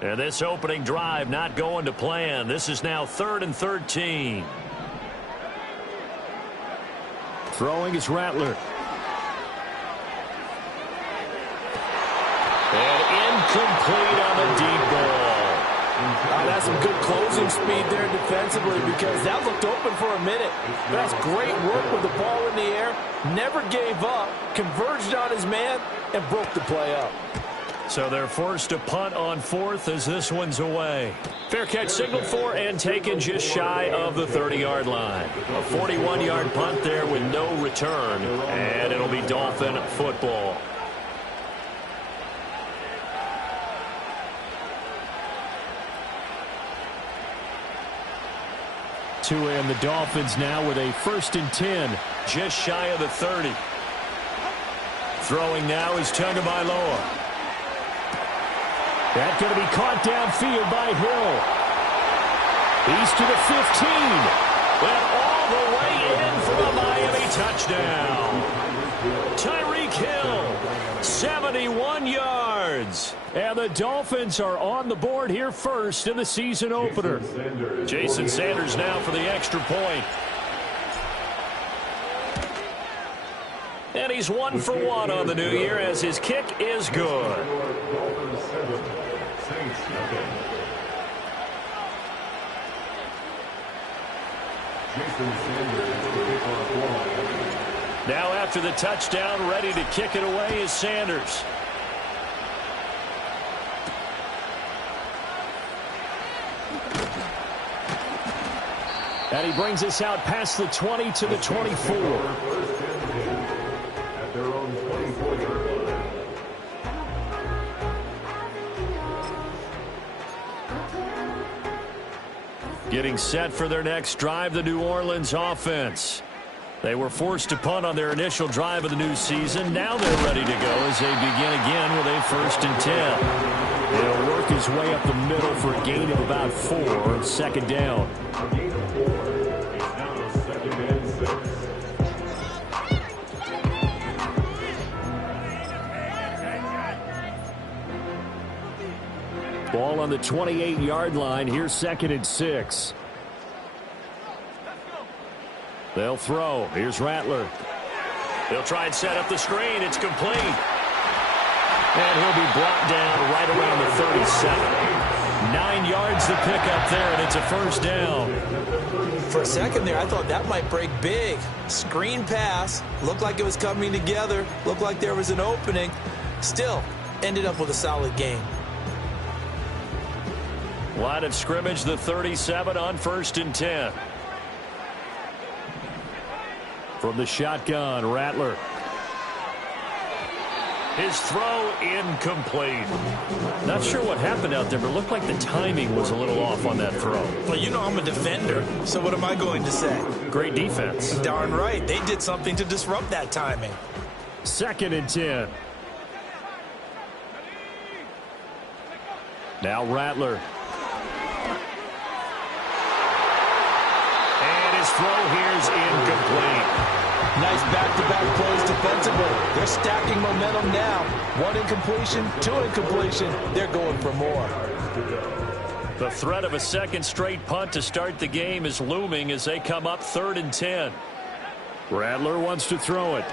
And this opening drive not going to plan. This is now 3rd and 13. Throwing is Rattler. And incomplete on the deep ball. That's some good closing speed there defensively because that looked open for a minute. But that's great work with the ball in the air. Never gave up, converged on his man, and broke the play up. So they're forced to punt on 4th as this one's away. Fair catch signaled for and taken just shy of the 30-yard line. A 41-yard punt there with no return, and it'll be Dolphin football. And the Dolphins now with a 1st and 10, just shy of the 30. Throwing now is Tagovailoa. That's going to be caught downfield by Hill. He's to the 15. And all the way in for a Miami touchdown. Tyreek Hill, 71 yards. And the Dolphins are on the board here first in the season opener. Jason Sanders now for the extra point. And he's 1 for 1 on the new year as his kick is good. Now after the touchdown, ready to kick it away is Sanders. And he brings us out past the 20 to the 24. Getting set for their next drive, the New Orleans offense. They were forced to punt on their initial drive of the new season. Now they're ready to go as they begin again with a 1st and 10. He'll work his way up the middle for a gain of about 4, 2nd down. Ball on the 28-yard line. Here's 2nd and 6. They'll throw. Here's Rattler. They'll try and set up the screen. It's complete. And he'll be brought down right around the 37. 9 yards to pick up there, and it's a 1st down. For a second there, I thought that might break big. Screen pass. Looked like it was coming together. Looked like there was an opening. Still, ended up with a solid game. Line of scrimmage, the 37 on 1st and 10. From the shotgun, Rattler. His throw incomplete. Not sure what happened out there, but it looked like the timing was a little off on that throw. Well, you know I'm a defender, so what am I going to say? Great defense. Darn right. They did something to disrupt that timing. 2nd and 10. Now Rattler. And his throw here is incomplete. Nice back-to-back plays defensively. They're stacking momentum now. 1 incompletion, 2 incompletion. They're going for more. The threat of a 2nd straight punt to start the game is looming as they come up 3rd and 10. Rattler wants to throw it.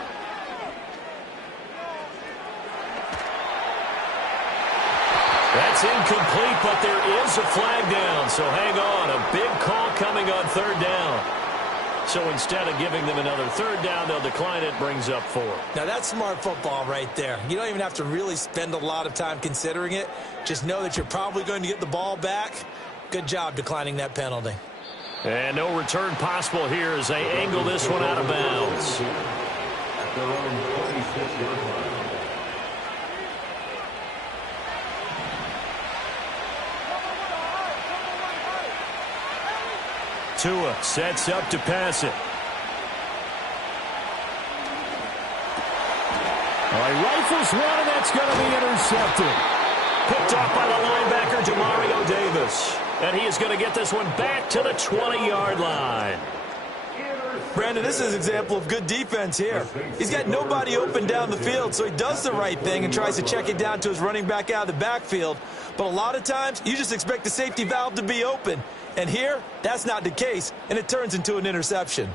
That's incomplete, but there is a flag down, so hang on. A big call coming on 3rd down. So instead of giving them another 3rd down, they'll decline it, brings up 4. Now that's smart football right there. You don't even have to really spend a lot of time considering it. Just know that you're probably going to get the ball back. Good job declining that penalty. And no return possible here as they angle this one out of bounds. Tua sets up to pass it. He rifles one, and that's going to be intercepted. Picked off by the linebacker, Demario Davis. And he is going to get this one back to the 20-yard line. Brandon, this is an example of good defense here. He's got nobody open down the field, so he does the right thing and tries to check it down to his running back out of the backfield. But a lot of times, you just expect the safety valve to be open. And here, that's not the case, and it turns into an interception.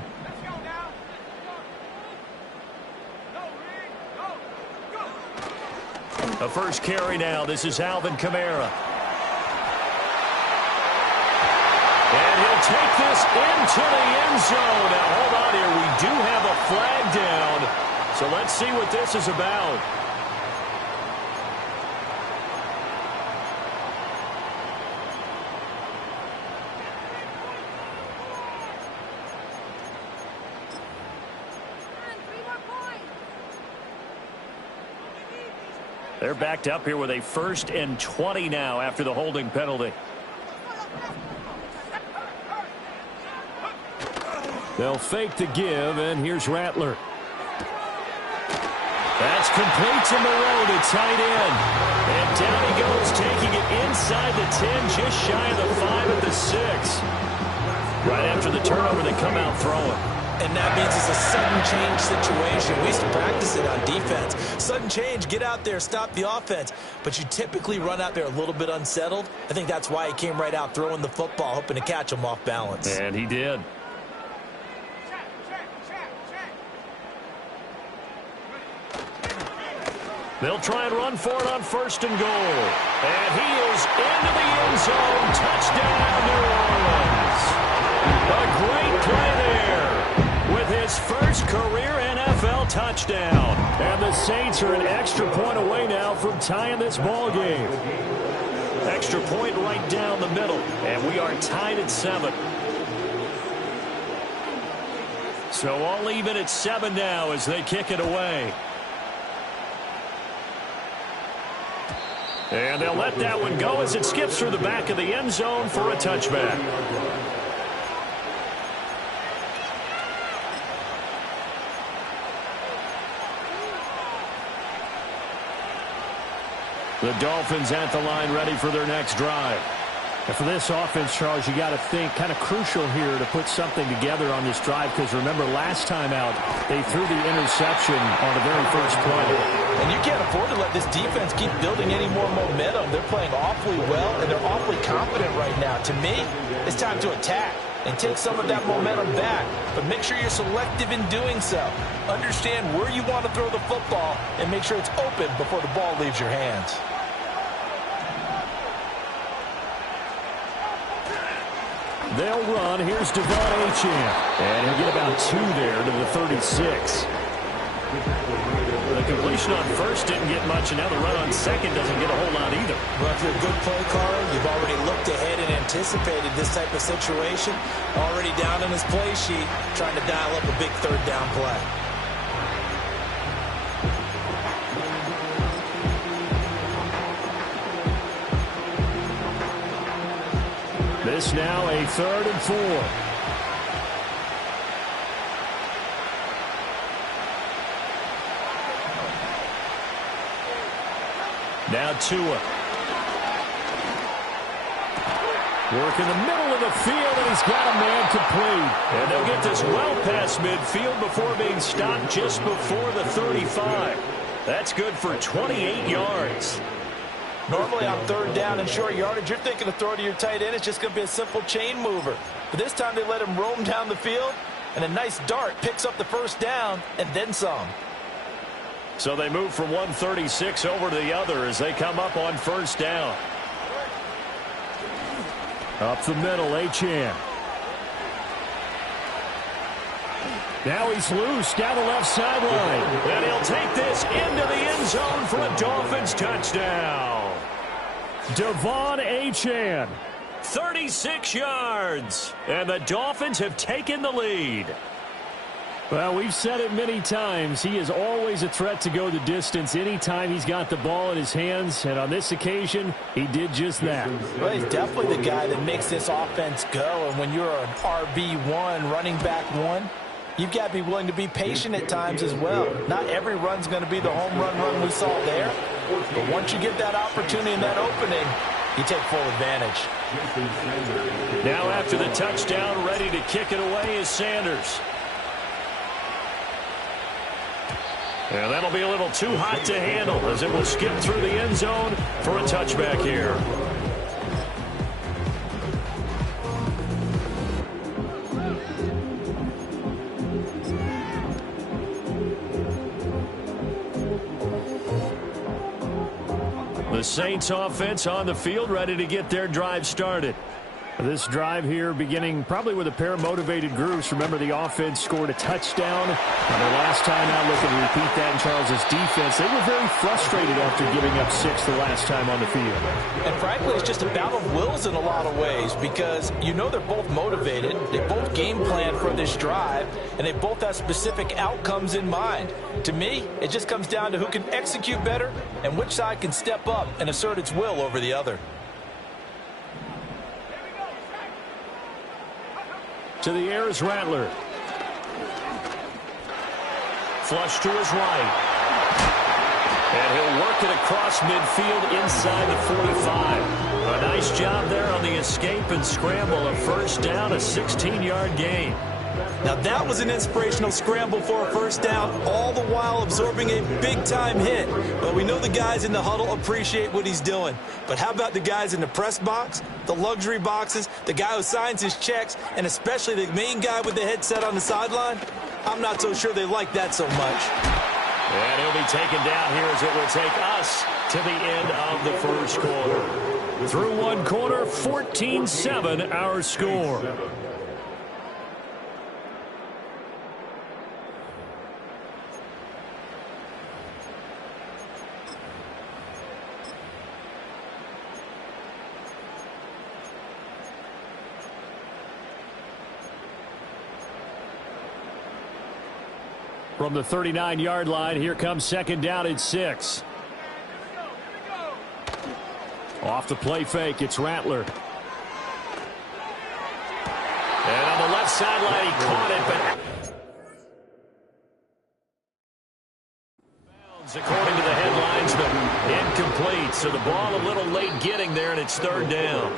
The first carry now. This is Alvin Kamara. And he'll take this into the end zone. Now, hold on here. We do have a flag down. So let's see what this is about. They're backed up here with a 1st and 20 now after the holding penalty. They'll fake the give, and here's Rattler. That's complete to Moreau to tight end. And down he goes, taking it inside the 10, just shy of the 5 at the 6. Right after the turnover, they come out throwing. And that means it's a sudden change situation. We used to practice it on defense. Sudden change, get out there, stop the offense. But you typically run out there a little bit unsettled. I think that's why he came right out throwing the football, hoping to catch him off balance. And he did. They'll try and run for it on 1st and goal. And he is into the end zone. Touchdown, New Orleans. A great play there with his first career NFL touchdown. And the Saints are an extra point away now from tying this ball game. Extra point right down the middle. And we are tied at 7. So all even at 7 now as they kick it away. And they'll let that one go as it skips through the back of the end zone for a touchback. The Dolphins at the line ready for their next drive. And for this offense, Charles, you got to think kind of crucial here to put something together on this drive, because remember last time out they threw the interception on the very first play. And you can't afford to let this defense keep building any more momentum. They're playing awfully well, and they're awfully confident right now. To me, it's time to attack and take some of that momentum back. But make sure you're selective in doing so. Understand where you want to throw the football and make sure it's open before the ball leaves your hands. They'll run. Here's Devon Achane. And he'll get about 2 there to the 36. The completion on 1st didn't get much, and now the run on 2nd doesn't get a whole lot either. Well, if you're a good play caller, you've already looked ahead and anticipated this type of situation. Already down in his play sheet, trying to dial up a big 3rd down play. This now a 3rd and 4. Now Tua. Work in the middle of the field, and he's got a man complete. And they'll get this well past midfield before being stopped just before the 35. That's good for 28 yards. Normally on 3rd down and short yardage, you're thinking of throw to your tight end. It's just going to be a simple chain mover. But this time they let him roam down the field, and a nice dart picks up the 1st down and then some. So they move from 136 over to the other as they come up on 1st down. Up the middle, Achane. Now he's loose down the left sideline. And he'll take this into the end zone for a Dolphins touchdown. Devon Achane, 36 yards. And the Dolphins have taken the lead. Well, we've said it many times. He is always a threat to go the distance anytime he's got the ball in his hands. And on this occasion, he did just that. Well, he's definitely the guy that makes this offense go. And when you're an RB1, running back 1, you've got to be willing to be patient at times as well. Not every run's going to be the home run we saw there. But once you get that opportunity and that opening, You take full advantage. Now after the touchdown, ready to kick it away is Sanders. And that'll be a little too hot to handle as it will skip through the end zone for a touchback here. The Saints offense on the field, ready to get their drive started. This drive here beginning probably with a pair of motivated groups. Remember, the offense scored a touchdown. And their last time out, looking to repeat that in Charles' defense. They were very frustrated after giving up 6 the last time on the field. And frankly, it's just a battle of wills in a lot of ways because you know they're both motivated. They both game plan for this drive, and they both have specific outcomes in mind. To me, it just comes down to who can execute better and which side can step up and assert its will over the other. To the air is Rattler. Flush to his right. And he'll work it across midfield inside the 45. A nice job there on the escape and scramble. A first down, a 16-yard gain. Now that was an inspirational scramble for a first down, all the while absorbing a big-time hit. But we know the guys in the huddle appreciate what he's doing. But how about the guys in the press box, the luxury boxes, the guy who signs his checks, and especially the main guy with the headset on the sideline? I'm not so sure they like that so much. And he'll be taken down here as it will take us to the end of the first quarter. Through one quarter, 14-7 our score. From the 39-yard line, here comes second down and 6. Off the play fake, it's Rattler. And on the left sideline, he caught it, but according to the headlines, but incomplete. So the ball a little late getting there, and it's third down.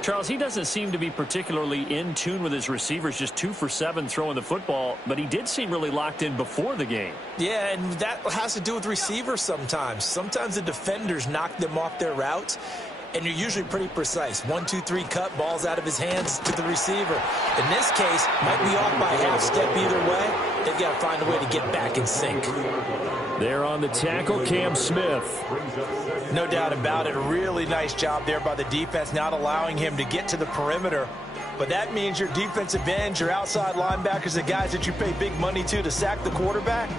Charles, he doesn't seem to be particularly in tune with his receivers, just 2 for 7 throwing the football, but he did seem really locked in before the game. Yeah, and that has to do with receivers sometimes. Sometimes the defenders knock them off their routes, and you're usually pretty precise. 1, 2, 3 cut, balls out of his hands to the receiver. In this case, might be off by half step either way. They've got to find a way to get back in sync. There on the tackle, Cam Smith. No doubt about it. Really nice job there by the defense, not allowing him to get to the perimeter. But that means your defensive ends, your outside linebackers, the guys that you pay big money to sack the quarterback,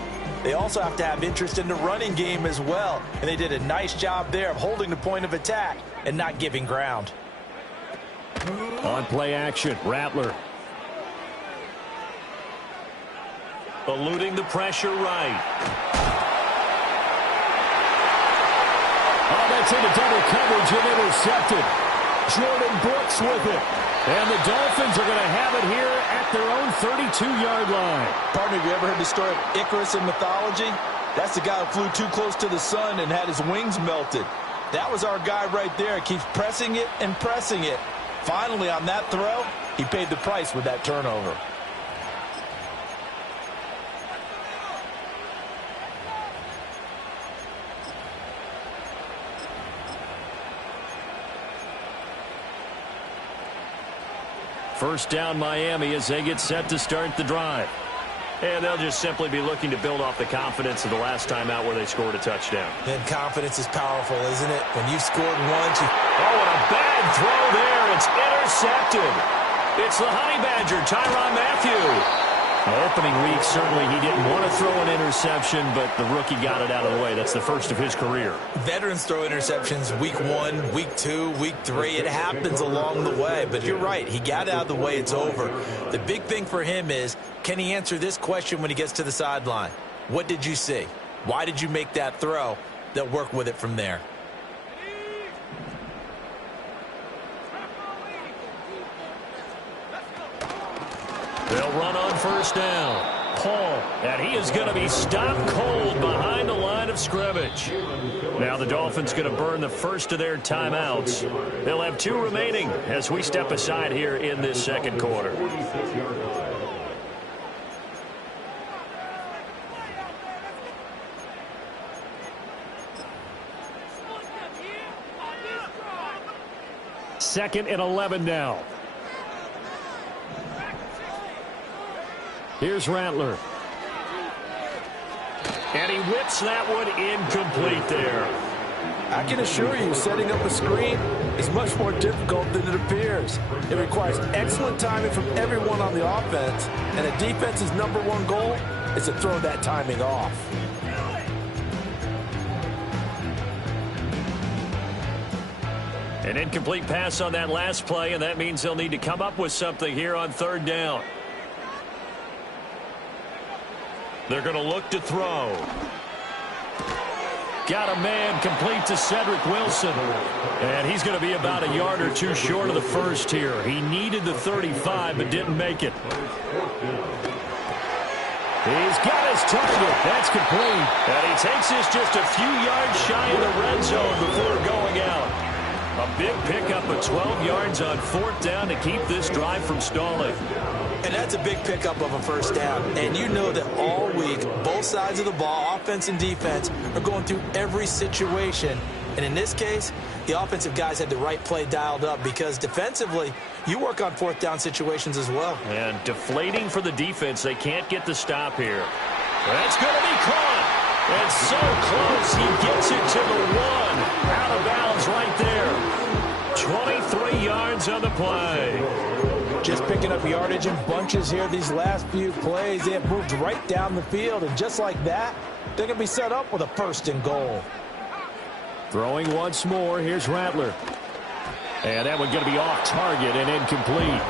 they also have to have interest in the running game as well. And they did a nice job there of holding the point of attack and not giving ground. On play action, Rattler. Eluding the pressure right. Oh, that's into double coverage and intercepted. Jordan Brooks with it. And the Dolphins are going to have it here at their own 32-yard line. Pardon me, have you ever heard the story of Icarus in mythology? That's the guy who flew too close to the sun and had his wings melted. That was our guy right there. Keeps pressing it and pressing it. Finally, on that throw, he paid the price with that turnover. First down Miami as they get set to start the drive. And they'll just simply be looking to build off the confidence of the last time out where they scored a touchdown. And confidence is powerful, isn't it? When you've scored once, Oh, and a bad throw there. It's intercepted. It's the Honey Badger, Tyrann Mathieu. Opening week, certainly he didn't want to throw an interception, but the rookie got it out of the way. That's the first of his career. Veterans throw interceptions week 1, week 2, week 3. It happens along the way, but you're right. He got out of the way. It's over. The big thing for him is, can he answer this question when he gets to the sideline? What did you see? Why did you make that throw? They'll work with it from there. They'll run on first down. Paul, and he is going to be stopped cold behind the line of scrimmage. Now the Dolphins going to burn the first of their timeouts. They'll have 2 remaining as we step aside here in this second quarter. Second and 11 now. Here's Rattler. And he whips that one incomplete there. I can assure you, setting up a screen is much more difficult than it appears. It requires excellent timing from everyone on the offense, and a defense's #1 goal is to throw that timing off. An incomplete pass on that last play, and that means they'll need to come up with something here on 3rd down. They're going to look to throw. Got a man complete to Cedric Wilson. And he's going to be about a yard or 2 short of the first here. He needed the 35, but didn't make it. He's got his target. That's complete. And he takes this just a few yards shy of the red zone before going out. A big pickup of 12 yards on 4th down to keep this drive from stalling. And that's a big pickup of a first down. And you know that all week, both sides of the ball, offense and defense, are going through every situation. And in this case, the offensive guys had the right play dialed up because defensively, you work on 4th down situations as well. And deflating for the defense. They can't get the stop here. That's going to be caught. And so close, he gets it to the 1. Out of bounds right there. 23 yards on the play. Just picking up yardage in bunches here these last few plays. They have moved right down the field, and just like that, they're going to be set up with a 1st and goal. Throwing once more. Here's Rattler. And that one's going to be off target and incomplete.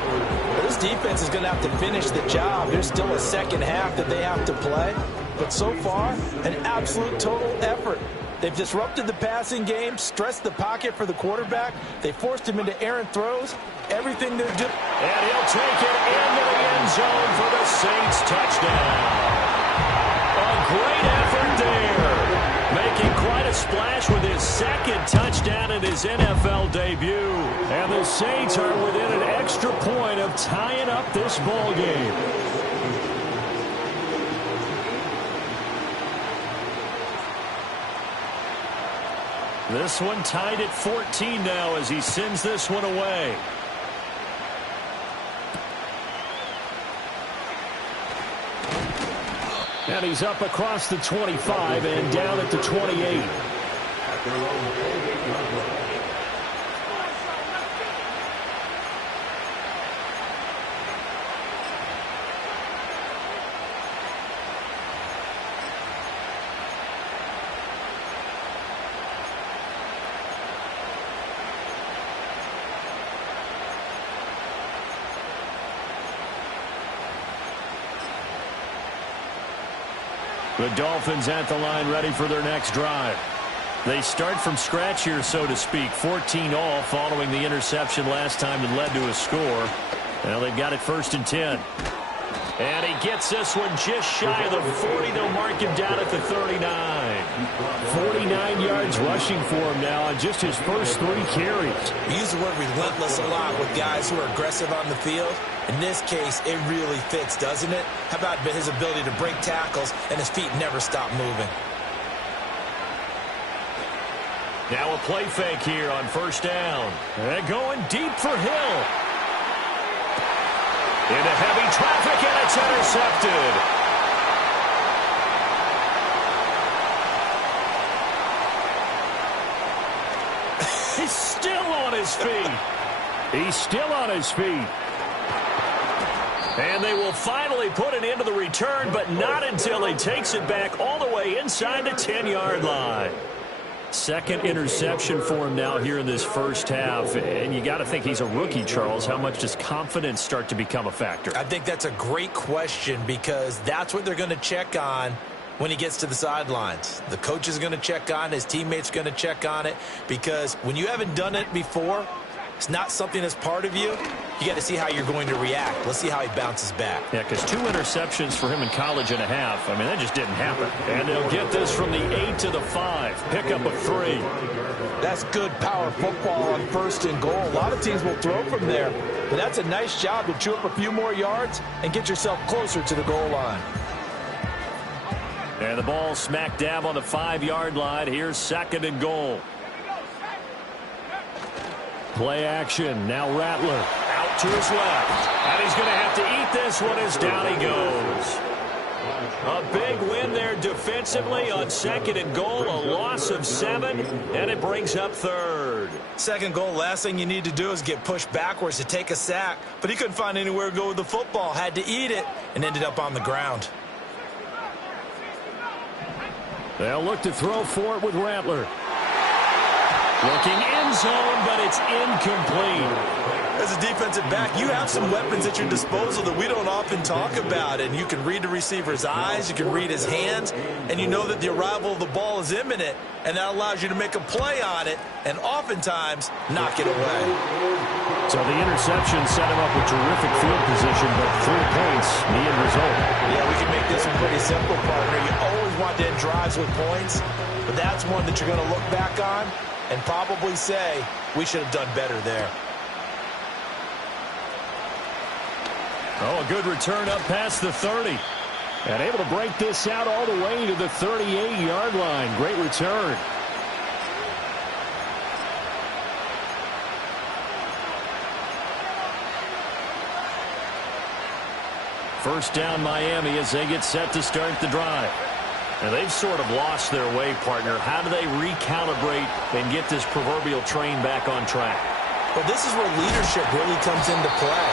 This defense is going to have to finish the job. There's still a second half that they have to play. But so far, an absolute total effort. They've disrupted the passing game, stressed the pocket for the quarterback. They forced him into errant throws. Everything they're doing. And he'll take it into the end zone for the Saints touchdown. A great effort there. Making quite a splash with his 2nd touchdown in his NFL debut. And the Saints are within an extra point of tying up this ball game. This one tied at 14 now as he sends this one away. And he's up across the 25 and down at the 28. The Dolphins at the line ready for their next drive. They start from scratch here, so to speak. 14 all following the interception last time that led to a score. Now they've got it 1st and 10. And he gets this one just shy of the 40. They'll mark him down at the 39. 49 yards rushing for him now on just his first 3 carries. We use the word relentless a lot with guys who are aggressive on the field. In this case, it really fits, doesn't it? How about his ability to break tackles and his feet never stop moving? Now a play fake here on 1st down. And going deep for Hill. Into heavy traffic, and it's intercepted. He's still on his feet. He's still on his feet. And they will finally put an end to the return, but not until he takes it back all the way inside the 10-yard line. 2nd interception for him now here in this first half. And you got to think he's a rookie, Charles. How much does confidence start to become a factor? I think that's a great question because that's what they're going to check on when he gets to the sidelines. The coach is going to check on it. His teammates are going to check on it because when you haven't done it before, it's not something that's part of you, you got to see how you're going to react. Let's see how he bounces back. Yeah, because 2 interceptions for him in college and a half. I mean, that just didn't happen. And they'll get this from the 8 to the 5. Pick up a 3. That's good power football on 1st and goal. A lot of teams will throw from there, but that's a nice job to chew up a few more yards and get yourself closer to the goal line. And the ball smack dab on the 5-yard line. Here's 2nd and goal. Play action. Now Rattler out to his left. And he's going to have to eat this one as down he goes. A big win there defensively on 2nd and goal. A loss of 7, and it brings up 3rd. 2nd goal, last thing you need to do is get pushed backwards to take a sack. But he couldn't find anywhere to go with the football. Had to eat it and ended up on the ground. They'll look to throw for it with Rattler. Looking end zone, but it's incomplete. As a defensive back, you have some weapons at your disposal that we don't often talk about. And you can read the receiver's eyes, you can read his hands, and you know that the arrival of the ball is imminent. And that allows you to make a play on it and oftentimes knock it away. So the interception set him up with terrific field position, but 3 points, the end result. Yeah, we can make this one pretty simple, partner. You always want to end drives with points, but that's one that you're going to look back on and probably say, we should have done better there. Oh, a good return up past the 30. And able to break this out all the way to the 38-yard line. Great return. First down Miami as they get set to start the drive. And they've sort of lost their way, partner. How do they recalibrate and get this proverbial train back on track? Well, this is where leadership really comes into play.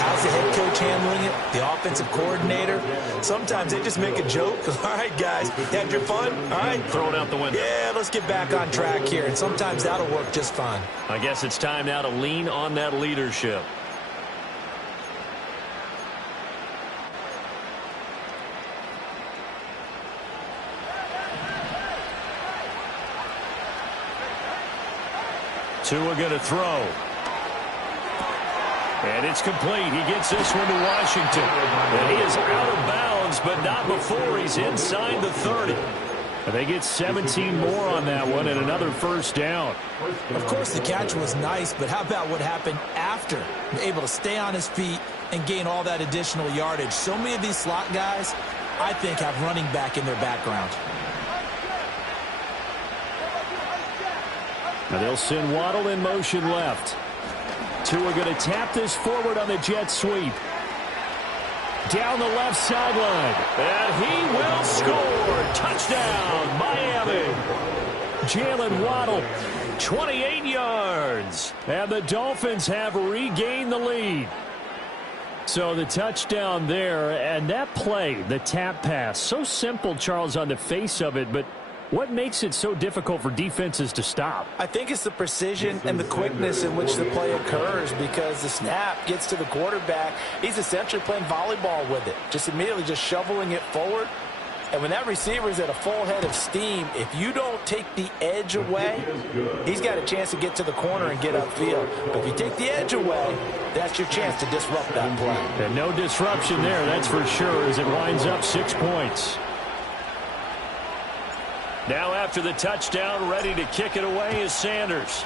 How's the head coach handling it? The offensive coordinator? Sometimes they just make a joke. All right, guys, you had your fun? All right. Throw it out the window. Yeah, let's get back on track here. And sometimes that'll work just fine. I guess it's time now to lean on that leadership. Tua going to throw. And it's complete. He gets this one to Washington. And he is out of bounds, but not before he's inside the 30. And they get 17 more on that one and another first down. Of course, the catch was nice, but how about what happened after? Able to stay on his feet and gain all that additional yardage. So many of these slot guys, I think, have running back in their background. Now they'll send Waddle in motion left. Tua going to tap this forward on the jet sweep. Down the left sideline. And he will score. Touchdown, Miami. Jalen Waddle, 28 yards. And the Dolphins have regained the lead. So the touchdown there, and that play, the tap pass, so simple, Charles, on the face of it, but what makes it so difficult for defenses to stop? I think it's the precision and the quickness in which the play occurs, because the snap gets to the quarterback. He's essentially playing volleyball with it, just immediately just shoveling it forward. And when that receiver is at a full head of steam, if you don't take the edge away, he's got a chance to get to the corner and get upfield. But if you take the edge away, that's your chance to disrupt that play. And no disruption there, that's for sure, as it winds up 6 points. Now after the touchdown, ready to kick it away is Sanders.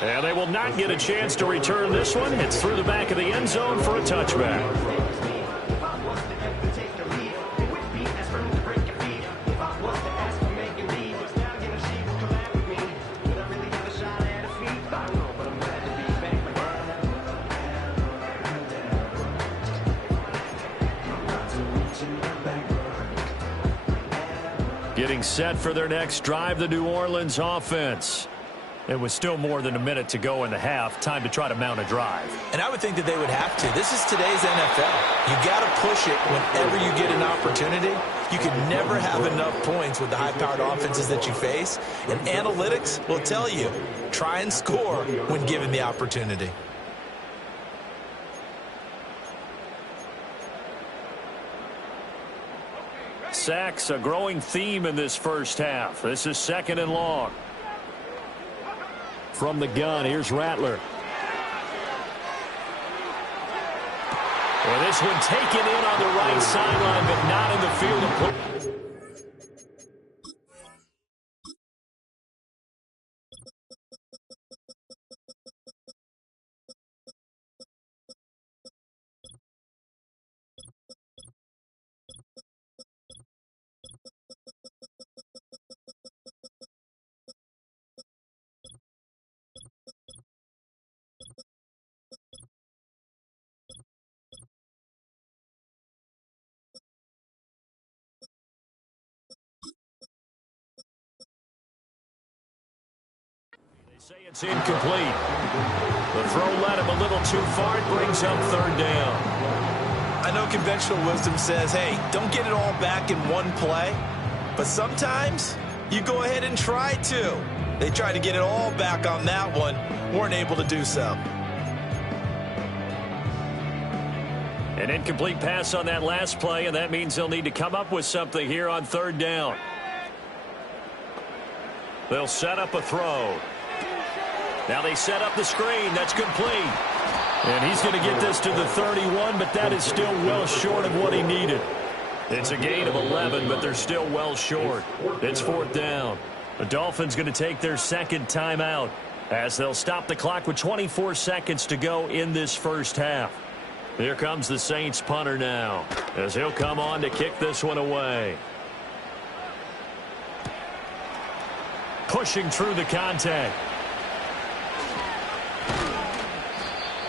And they will not get a chance to return this one. It's through the back of the end zone for a touchback. Getting set for their next drive, the New Orleans offense. It was still more than a minute to go in the half. Time to try to mount a drive. And I would think that they would have to. This is today's NFL. You got to push it whenever you get an opportunity. You can never have enough points with the high-powered offenses that you face. And analytics will tell you, try and score when given the opportunity. Sacks, a growing theme in this first half. This is 2nd and long. from the gun. Here's Rattler. Well, this one taken in on the right sideline, but not in the field of play. Say it's incomplete. The throw led him a little too far. It brings up third down. I know conventional wisdom says, hey, don't get it all back in one play. But sometimes you go ahead and try to. They tried to get it all back on that one. Weren't able to do so. An incomplete pass on that last play, and that means they'll need to come up with something here on third down. They'll set up a throw. Now they set up the screen. That's complete. And he's going to get this to the 31, but that is still well short of what he needed. It's a gain of 11, but they're still well short. It's fourth down. The Dolphins going to take their second timeout as they'll stop the clock with 24 seconds to go in this first half. Here comes the Saints punter now as he'll come on to kick this one away. Pushing through the contact.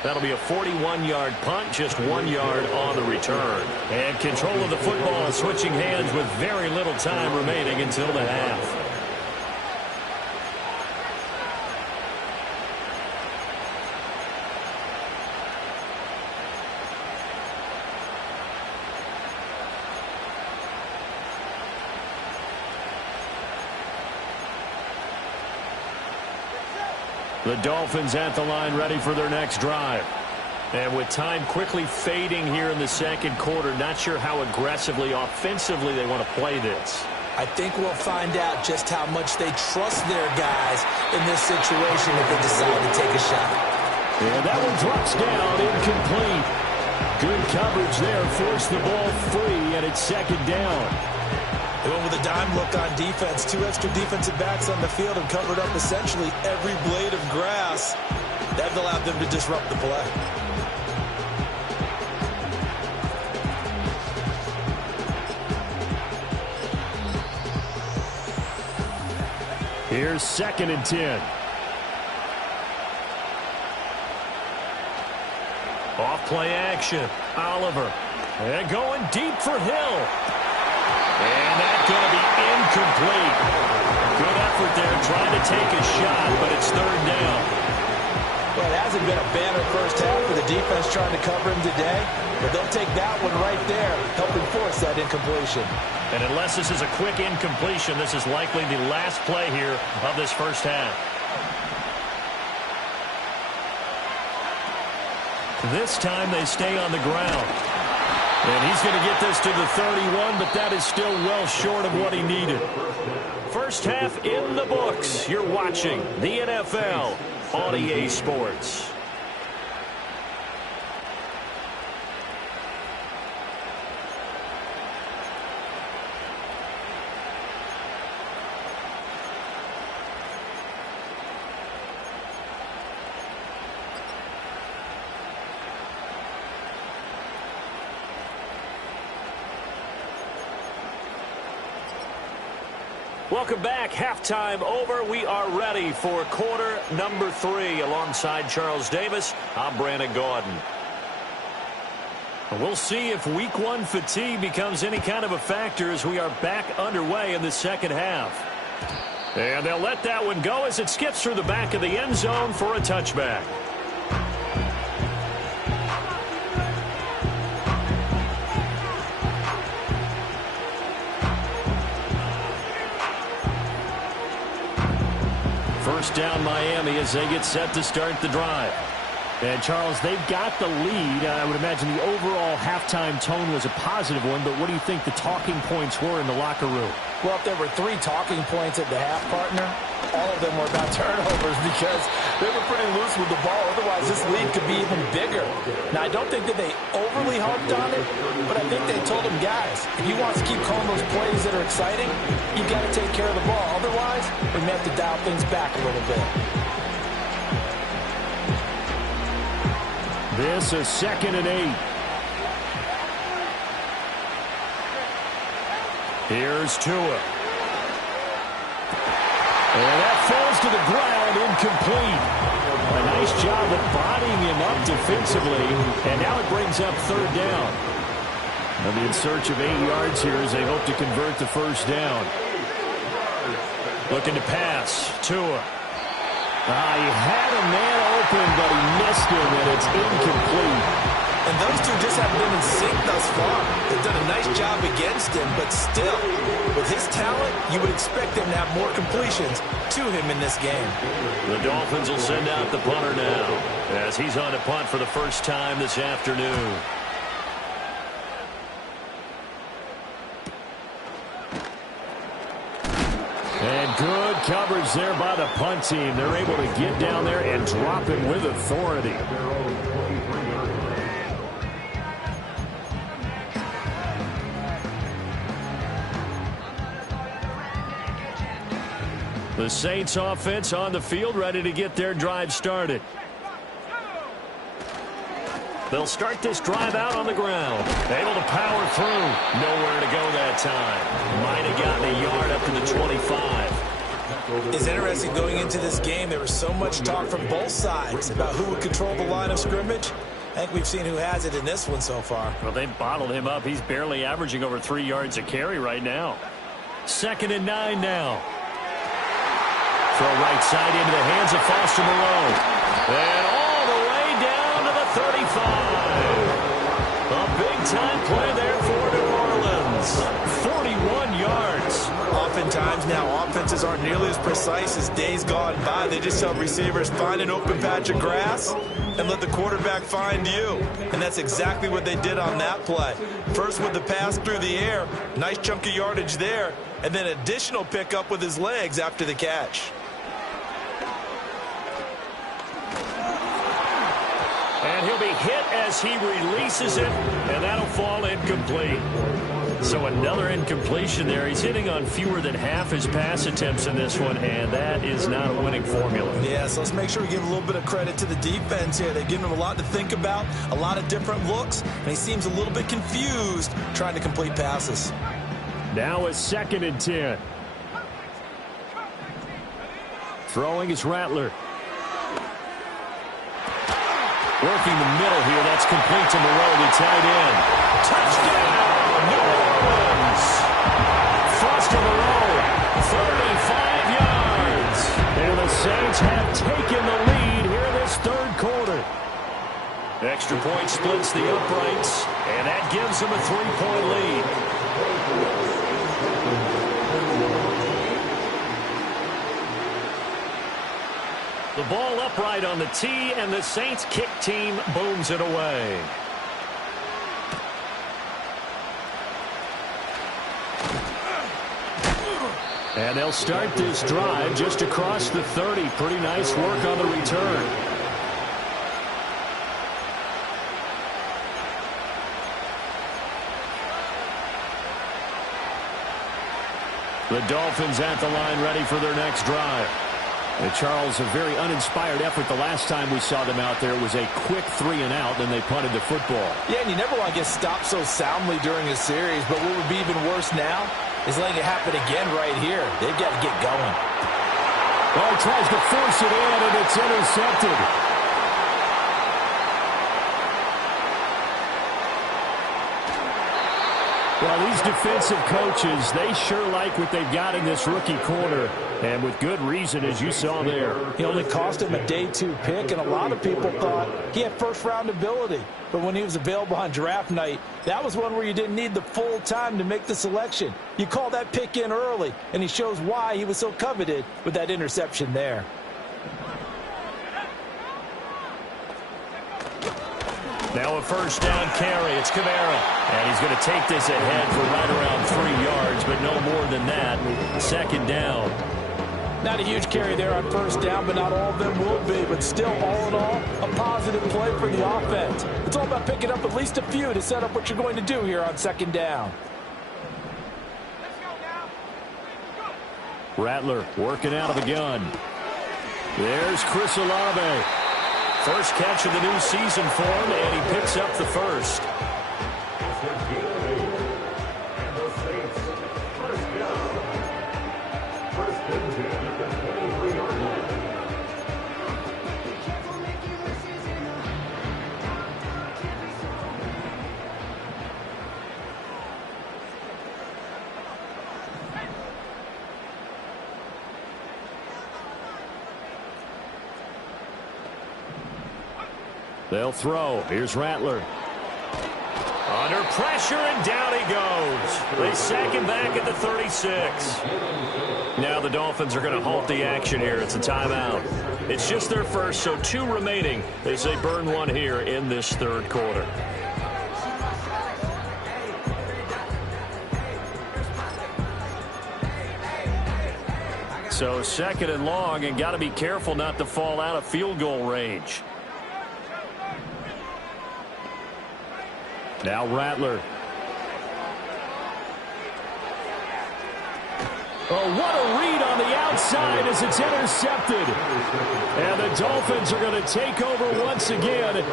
That'll be a 41-yard punt, just 1 yard on the return. And control of the football, switching hands with very little time remaining until the half. The Dolphins at the line ready for their next drive. And with time quickly fading here in the second quarter, not sure how aggressively, offensively they want to play this. I think we'll find out just how much they trust their guys in this situation if they decide to take a shot. And that one drops down, incomplete. Good coverage there, forced the ball free, and it's second down. They went with a dime look on defense. 2 extra defensive backs on the field and covered up essentially every blade of grass. That allowed them to disrupt the play. Here's second and 10. Off play action. Oliver. And going deep for Hill. And that's going to be incomplete. Good effort there trying to take a shot, but it's third down. Well, it hasn't been a banner first half for the defense trying to cover him today, but they'll take that one right there, helping force that incompletion. And unless this is a quick incompletion, this is likely the last play here of this first half. This time they stay on the ground. And he's going to get this to the 31, but that is still well short of what he needed. First half in the books. You're watching the NFL on EA Sports. Welcome back. Halftime over. We are ready for quarter number 3. Alongside Charles Davis, I'm Brandon Gaudin. We'll see if week 1 fatigue becomes any kind of a factor as we are back underway in the second half. And they'll let that one go as it skips through the back of the end zone for a touchback. First down Miami as they get set to start the drive. And, Charles, they've got the lead. I would imagine the overall halftime tone was a positive one, but what do you think the talking points were in the locker room? Well, if there were 3 talking points at the half, partner, all of them were about turnovers because they were pretty loose with the ball. Otherwise, this lead could be even bigger. Now, I don't think that they overly harped on it, but I think they told them, guys, if you want to keep calling those plays that are exciting, you've got to take care of the ball. Otherwise, we may have to dial things back a little bit. This is 2nd and 8. Here's Tua. And that falls to the ground, incomplete. A nice job of bodying him up defensively, and now it brings up 3rd down. They'll be in search of 8 yards here as they hope to convert the 1st down. Looking to pass. Tua. He had a man open, but he missed him, and it's incomplete. And those two just haven't been in sync thus far. They've done a nice job against him, but still, with his talent, you would expect them to have more completions to him in this game. The Dolphins will send out the punter now as he's on to punt for the first time this afternoon. And good coverage there by the punt team. They're able to get down there and drop him with authority. The Saints offense on the field, ready to get their drive started. They'll start this drive out on the ground. Able to power through. Nowhere to go that time. Might have gotten a yard up to the 25. It's interesting going into this game. There was so much talk from both sides about who would control the line of scrimmage. I think we've seen who has it in this one so far. Well, they bottled him up. He's barely averaging over 3 yards a carry right now. 2nd and 9 now. Throw right side into the hands of Foster Moreau. And all the way down to the 35. A big-time play there for New Orleans. 41 yards. Oftentimes now, offenses aren't nearly as precise as days gone by. They just tell receivers, find an open patch of grass and let the quarterback find you. And that's exactly what they did on that play. First with the pass through the air, nice chunk of yardage there, and then additional pickup with his legs after the catch. And he'll be hit as he releases it, and that'll fall incomplete. So another incompletion there. He's hitting on fewer than half his pass attempts in this one, and that is not a winning formula. Yeah, so let's make sure we give a little bit of credit to the defense here. They've given him a lot to think about, a lot of different looks, and he seems a little bit confused trying to complete passes. Now it's 2nd and 10. Throwing is Rattler. Working the middle here. That's complete to Moreau, the tight end. Touchdown, New Orleans. Foster Moreau, 35 yards. And the Saints have taken the lead here in this 3rd quarter. Extra point splits the uprights, and that gives them a 3-point lead. The ball upright on the tee, and the Saints kick team booms it away. And they'll start this drive just across the 30. Pretty nice work on the return. The Dolphins at the line, ready for their next drive. Charles, a very uninspired effort the last time we saw them out there. It was a quick 3-and-out, then they punted the football. Yeah, and you never want to get stopped so soundly during a series, but what would be even worse now is letting it happen again right here. They've got to get going. Well, he tries to force it in, and it's intercepted. Well, these defensive coaches, they sure like what they've got in this rookie corner, and with good reason, as you saw there. He only cost him a day 2 pick, and a lot of people thought he had first-round ability. But when he was available on draft night, that was one where you didn't need the full time to make the selection. You call that pick in early, and he shows why he was so coveted with that interception there. Now a first down carry. It's Kamara. And he's going to take this ahead for right around 3 yards, but no more than that. Second down. Not a huge carry there on first down, but not all of them will be. But still, all in all, a positive play for the offense. It's all about picking up at least a few to set up what you're going to do here on second down. Rattler working out of the gun. There's Chris Olave. First catch of the new season for him, and he picks up the first. They'll throw. Here's Rattler. Under pressure, and down he goes. They sack him back at the 36. Now the Dolphins are going to halt the action here. It's a timeout. It's just their first, so 2 remaining as they burn one here in this third quarter. So second and long, and got to be careful not to fall out of field goal range. Now Rattler. Oh, what a read on the outside as it's intercepted. And the Dolphins are going to take over once again.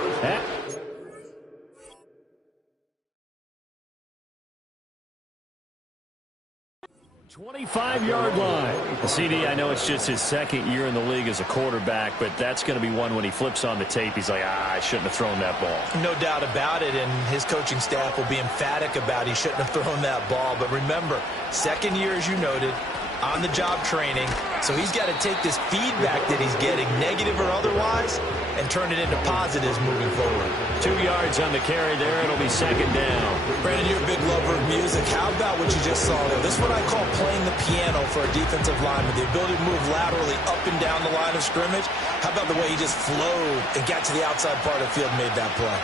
25-yard line. The CD, I know it's just his second year in the league as a quarterback, but that's going to be one when he flips on the tape. He's like, I shouldn't have thrown that ball. No doubt about it, and his coaching staff will be emphatic about he shouldn't have thrown that ball. But remember, second year, as you noted, on-the-job training. So he's got to take this feedback that he's getting, negative or otherwise, and turn it into positives moving forward. 2 yards on the carry there. It'll be second down. Brandon, you're a big lover of music. How about what you just saw there? This is what I call playing the piano for a defensive lineman. The ability to move laterally up and down the line of scrimmage. How about the way he just flowed and got to the outside part of the field and made that play?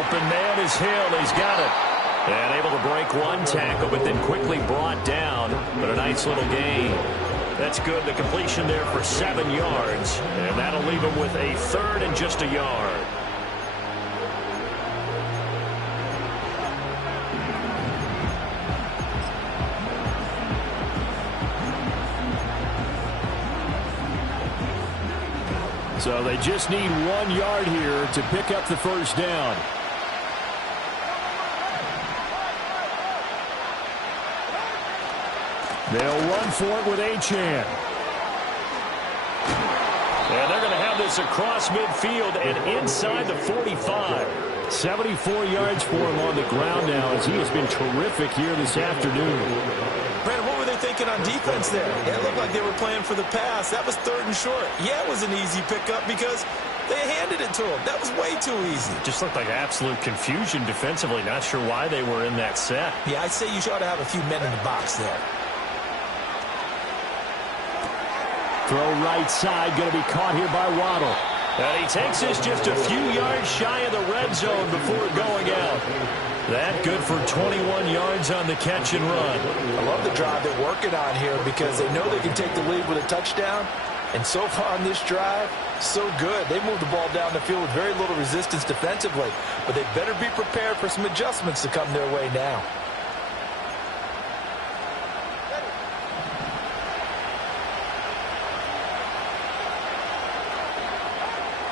Open man is Hill. He's got it. And able to break one tackle, but then quickly brought down. But a nice little gain. That's good. The completion there for 7 yards. And that'll leave him with a third and just a yard. So they just need 1 yard here to pick up the first down. They'll run for it with Achane. And they're going to have this across midfield and inside the 45. 74 yards for him on the ground now as he has been terrific here this afternoon. Brandon, what were they thinking on defense there? It looked like they were playing for the pass. That was third and short. Yeah, it was an easy pickup because they handed it to him. That was way too easy. Just looked like absolute confusion defensively. Not sure why they were in that set. Yeah, I'd say you ought to have a few men in the box there. Throw right side, going to be caught here by Waddle. And he takes this just a few yards shy of the red zone before going out. That good for 21 yards on the catch and run. I love the drive they're working on here because they know they can take the lead with a touchdown. And so far on this drive, so good. They moved the ball down the field with very little resistance defensively. But they better be prepared for some adjustments to come their way now.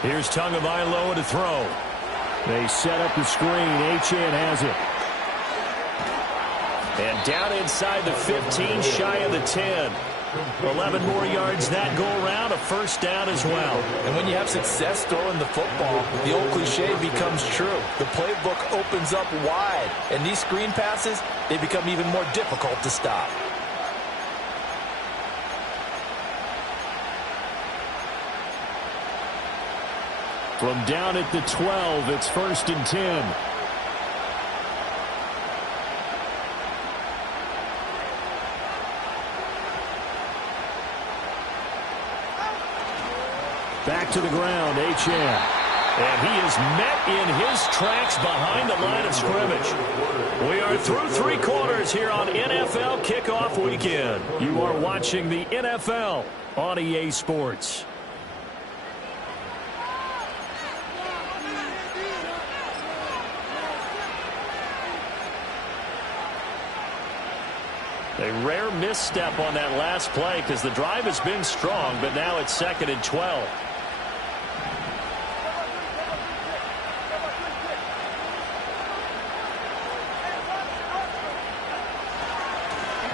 Here's Tagovailoa to throw. They set up the screen. Achane has it. And down inside the 15, shy of the 10. 11 more yards that go around, a first down as well. And when you have success throwing the football, the old cliche becomes true. The playbook opens up wide, and these screen passes, they become even more difficult to stop. From down at the 12, it's first and 10. Back to the ground, Achane. And he is met in his tracks behind the line of scrimmage. We are through 3 quarters here on NFL Kickoff Weekend. You are watching the NFL on EA Sports. A rare misstep on that last play because the drive has been strong, but now it's 2nd and 12.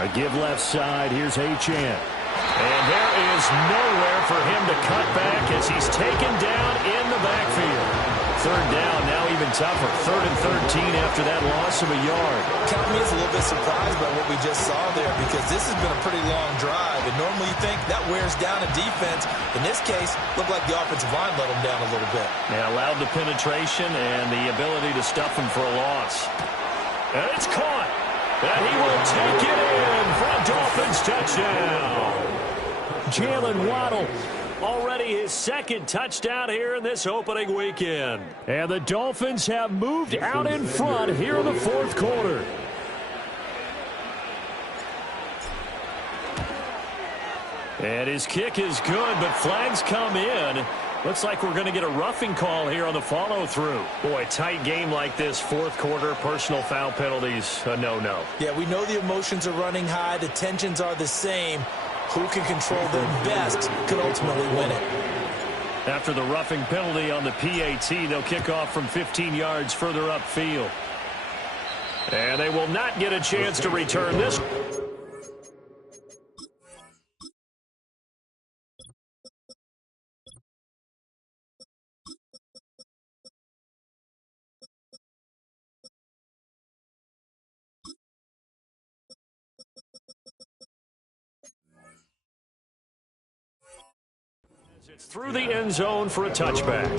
A give left side. Here's Achane. And there is nowhere for him to cut back as he's taken down in the backfield. 3rd down, now even tougher. 3rd and 13 after that loss of a yard. Count me as a little bit surprised by what we just saw there because this has been a pretty long drive. And normally you think that wears down a defense. In this case, looked like the offensive line let him down a little bit. Yeah, allowed the penetration and the ability to stuff him for a loss. And it's caught. And he will take it in for a Dolphins touchdown. Jalen Waddle, already his 2nd touchdown here in this opening weekend. And the Dolphins have moved out in front here in the 4th quarter. And his kick is good, but flags come in. Looks like we're going to get a roughing call here on the follow-through. Boy, tight game like this, 4th quarter, personal foul penalties, a no-no. Yeah, we know the emotions are running high. The tensions are the same. Who can control them best could ultimately win it. After the roughing penalty on the PAT, they'll kick off from 15 yards further upfield. And they will not get a chance to return this. It's through the end zone for a touchback.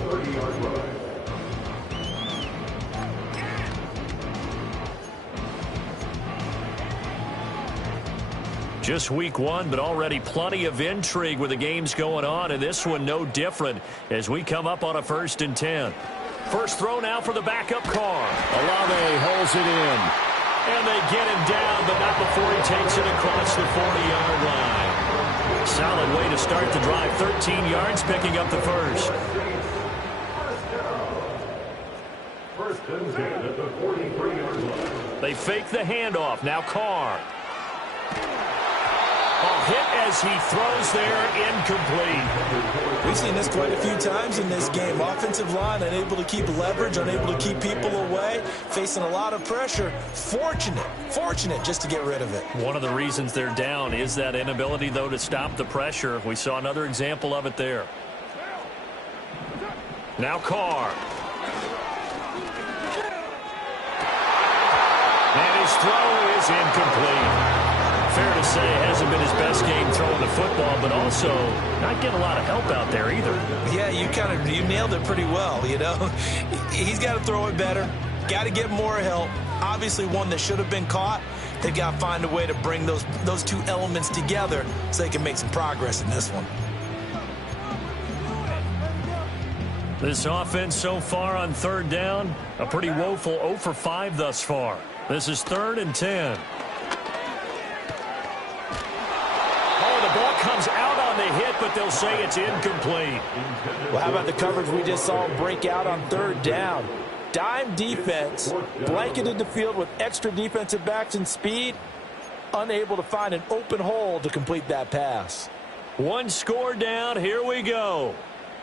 Just week 1, but already plenty of intrigue with the games going on, and this one no different as we come up on a 1st and 10. First throw now for the backup Carr. Olave holds it in. And they get him down, but not before he takes it across the 40-yard line. Solid way to start the drive. 13 yards, picking up the first. First and 10 at the 43-yard line. They fake the handoff. Now Carr. A hit as he throws there, incomplete. We've seen this quite a few times in this game. Offensive line unable to keep leverage, unable to keep people away, facing a lot of pressure. Fortunate just to get rid of it. One of the reasons they're down is that inability, though, to stop the pressure. We saw another example of it there. Now Carr. And his throw is incomplete. Fair to say, it hasn't been his best game throwing the football, but also not getting a lot of help out there either. Yeah, you nailed it pretty well, you know. He's got to throw it better, got to get more help. Obviously one that should have been caught. They've got to find a way to bring those 2 elements together so they can make some progress in this one. This offense so far on 3rd down, a pretty woeful 0 for 5 thus far. This is 3rd and 10. Ball comes out on the hit, but they'll say it's incomplete. Well, how about the coverage we just saw break out on 3rd down? Dime defense, blanketed the field with extra defensive backs and speed, unable to find an open hole to complete that pass. 1 score down, here we go.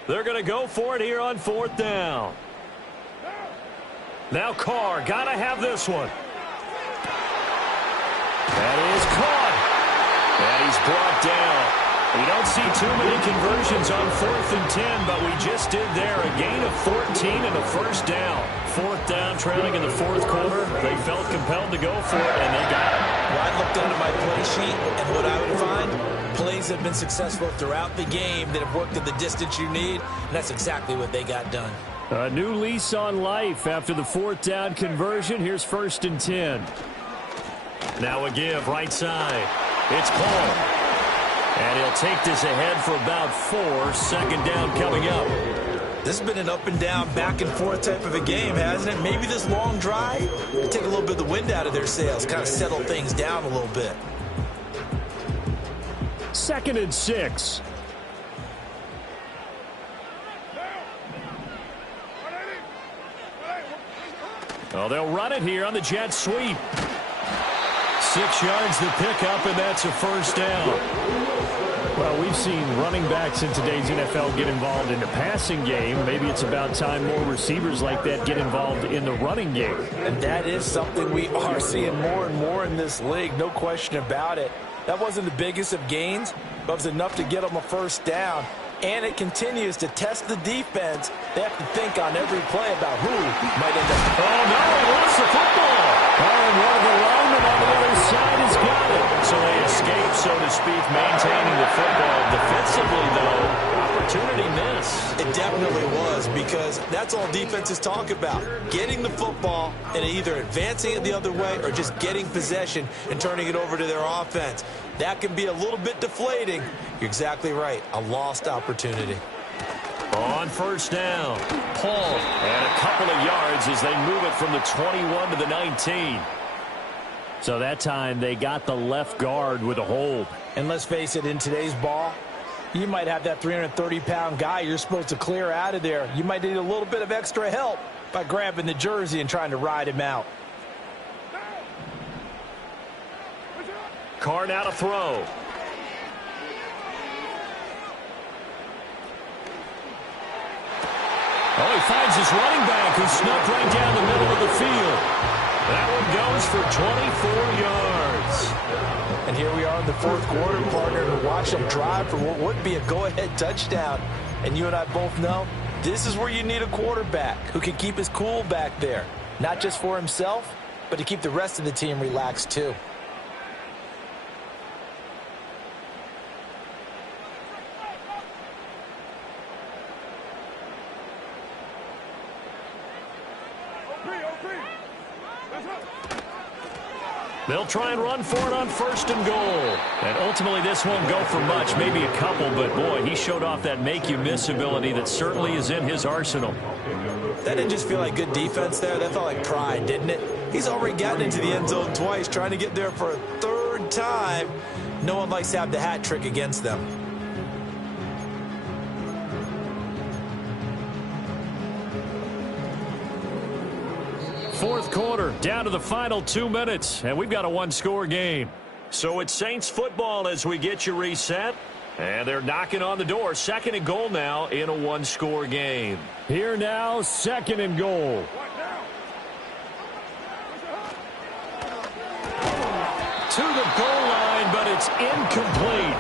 They're going to go for it here on 4th down. Now Carr, got to have this one. That is caught. And he's brought down. We don't see too many conversions on 4th and 10, but we just did there. A gain of 14 and a 1st down. 4th down, trailing in the 4th quarter. They felt compelled to go for it, and they got it. Well, I looked down at my play sheet, and what I would find, plays have been successful throughout the game that have worked at the distance you need, and that's exactly what they got done. A new lease on life after the 4th down conversion. Here's 1st and 10. Now a give, right side. It's Paul. And he'll take this ahead for about 4. 2nd down coming up. This has been an up and down, back and forth type of a game, hasn't it? Maybe this long drive will take a little bit of the wind out of their sails, kind of settle things down a little bit. 2nd and 6. Oh, they'll run it here on the jet sweep. 6 yards to pick up, and that's a first down. Well, we've seen running backs in today's NFL get involved in the passing game. Maybe it's about time more receivers like that get involved in the running game. And that is something we are seeing more and more in this league, no question about it. That wasn't the biggest of gains, but it was enough to get them a first down. And it continues to test the defense. They have to think on every play about who might end up. Oh, no, he lost the football. Oh, and one of the linemen on the other side has got it. So they escape, so to speak, maintaining the football. Defensively, though, opportunity miss. It definitely was, because that's all defenses talk about. Getting the football and either advancing it the other way or just getting possession and turning it over to their offense. That can be a little bit deflating. You're exactly right. A lost opportunity. On first down, Paul. And a couple of yards as they move it from the 21 to the 19. So that time they got the left guard with a hold. And let's face it, in today's ball, you might have that 330-pound guy you're supposed to clear out of there. You might need a little bit of extra help by grabbing the jersey and trying to ride him out. Carr now to throw. Oh, he finds his running back who snuck right down the middle of the field. That one goes for 24 yards. And here we are in the 4th quarter, partner, to watch them drive for what would be a go-ahead touchdown. And you and I both know this is where you need a quarterback who can keep his cool back there. Not just for himself, but to keep the rest of the team relaxed too. They'll try and run for it on 1st and goal. And ultimately this won't go for much, maybe a couple, but boy, he showed off that make-you-miss ability that certainly is in his arsenal. That didn't just feel like good defense there. That felt like pride, didn't it? He's already gotten into the end zone twice, trying to get there for a 3rd time. No one likes to have the hat trick against them. Fourth quarter, down to the final 2 minutes, and we've got a one-score game. So it's Saints football as we get you reset. And they're knocking on the door. 2nd and goal now in a one-score game. Here now, 2nd and goal. To the goal line, but it's incomplete.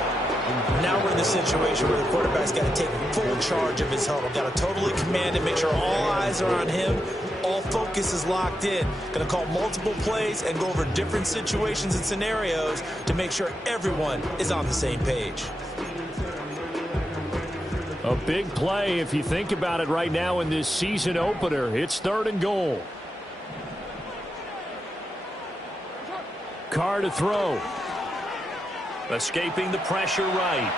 Now we're in the situation where the quarterback's got to take full charge of his huddle. Got to totally command it, make sure all eyes are on him. All focus is locked in. Going to call multiple plays and go over different situations and scenarios to make sure everyone is on the same page. A big play if you think about it right now in this season opener. It's 3rd and goal. Carr to throw. Escaping the pressure right.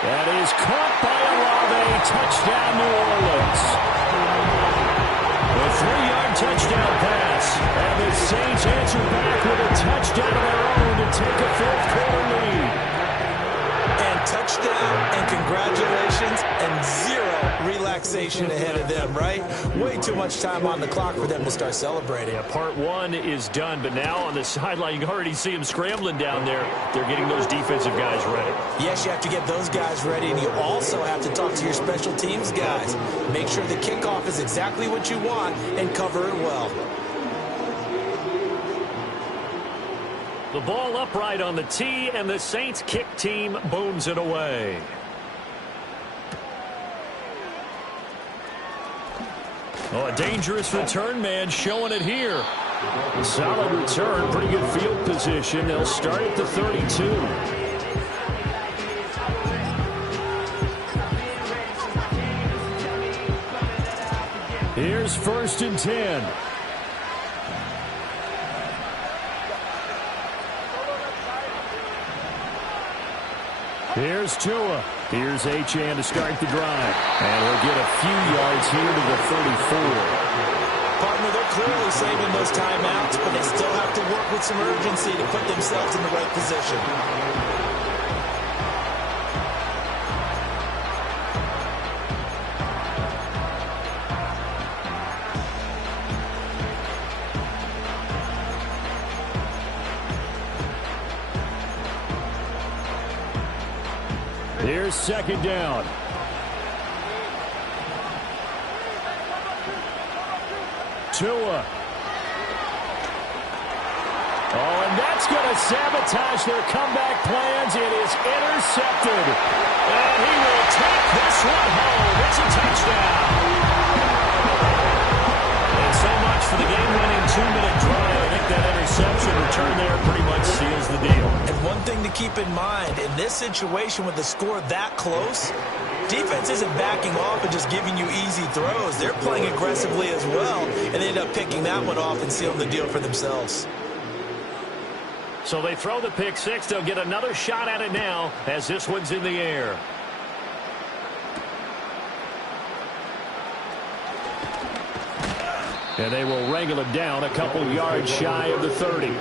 That is caught by Olave. Touchdown, New Orleans. A 3-yard touchdown pass. And the Saints answer back with a touchdown of their own to take a 4th quarter lead. And touchdown and congratulations and 0 relaxation ahead of them, right? Way too much time on the clock for them to start celebrating. Yeah, part 1 is done, but now on the sideline, you can already see them scrambling down there. They're getting those defensive guys ready. Yes, you have to get those guys ready, and you also have to talk to your special teams guys. Make sure the kickoff is exactly what you want and cover it well. The ball upright on the tee, and the Saints kick team booms it away. Oh, a dangerous return man showing it here. Solid return, pretty good field position. They'll start at the 32. Here's 1st and 10. Here's Tua. Here's Achane to start the drive. And we'll get a few yards here to the 34. Partner, they're clearly saving those timeouts, but they still have to work with some urgency to put themselves in the right position. Here's second down. Tua. Oh, and that's going to sabotage their comeback plans. It is intercepted. And he will take this one home. It's a touchdown. And so much for the game-winning 2-minute drive. I think that interception return there pretty much seals the deal. And one thing to keep in mind, in this situation with the score that close, defense isn't backing off and just giving you easy throws. They're playing aggressively as well, and they end up picking that one off and sealing the deal for themselves. So they throw the pick six. They'll get another shot at it now as this one's in the air. And they will wrangle it down a couple yards shy of the 30.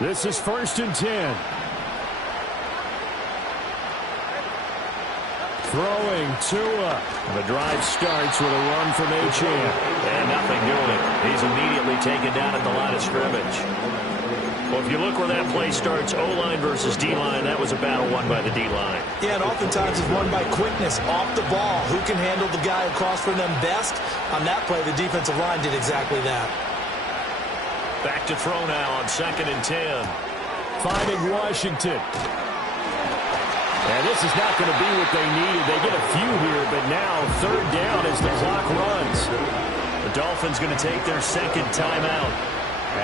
This is 1st and 10. Throwing Tua. The drive starts with a run from Achane. And nothing doing. He's immediately taken down at the line of scrimmage. Well, if you look where that play starts, O-line versus D-line, that was a battle won by the D-line. Yeah, and oftentimes it's won by quickness off the ball. Who can handle the guy across from them best? On that play, the defensive line did exactly that. Back to throw now on 2nd and 10. Finding Washington. And this is not going to be what they needed. They get a few here, but now 3rd down as the clock runs. The Dolphins going to take their second timeout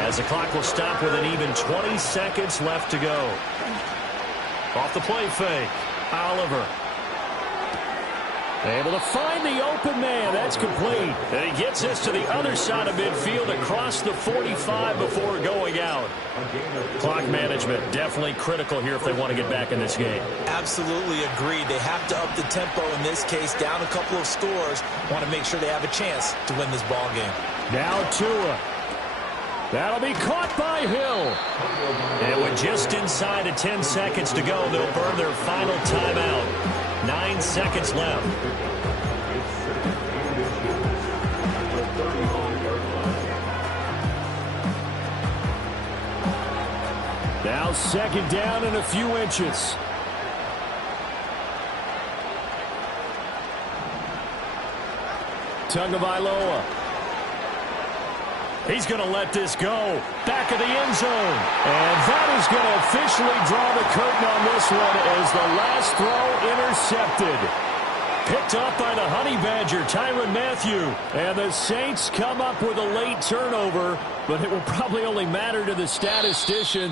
as the clock will stop with an even 20 seconds left to go. Off the play fake, Oliver. Able to find the open man. That's complete. And he gets this to the other side of midfield across the 45 before going out. Clock management definitely critical here if they want to get back in this game. Absolutely agreed. They have to up the tempo in this case, down a couple of scores. Want to make sure they have a chance to win this ball game. Now Tua. That'll be caught by Hill. And with just inside of 10 seconds to go, they'll burn their final timeout. 9 seconds left. Now 2nd down and a few inches. Tagovailoa. He's going to let this go. Back of the end zone. And that is going to officially draw the curtain on this one as the last throw intercepted. Picked off by the Honey Badger, Tyrann Mathieu. And the Saints come up with a late turnover, but it will probably only matter to the statisticians.